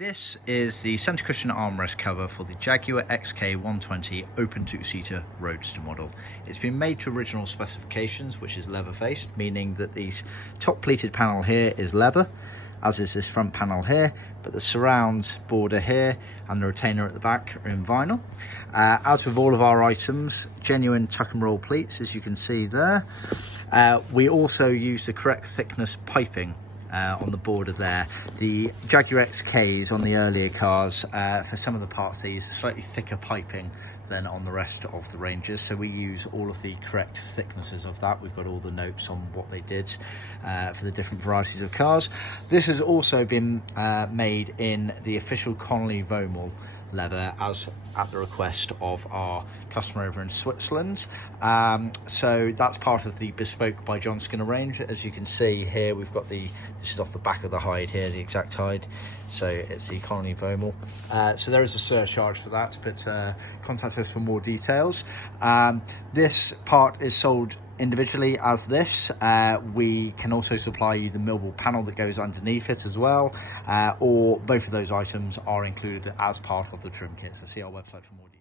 This is the Centre Cushion Armrest cover for the Jaguar XK120 open two-seater Roadster model. It's been made to original specifications, which is leather-faced, meaning that the top pleated panel here is leather, as is this front panel here, but the surround border here and the retainer at the back are in vinyl. As with all of our items, genuine tuck and roll pleats, as you can see there. We also use the correct thickness piping on the border there. The Jaguar XKs on the earlier cars, for some of the parts they use a slightly thicker piping than on the rest of the ranges, so we use all of the correct thicknesses of that. We've got all the notes on what they did for the different varieties of cars. This has also been made in the official Connolly Vaumol Leather, as at the request of our customer over in Switzerland. So that's part of the Bespoke by Jonathon Skinner range. As you can see here, we've got this is off the back of the hide here, the exact hide, so it's the Connolly Vaumol. So there is a surcharge for that, but contact us for more details. This part is sold individually as this. We can also supply you the millable panel that goes underneath it as well, or both of those items are included as part of the trim kit. So see our website for more details.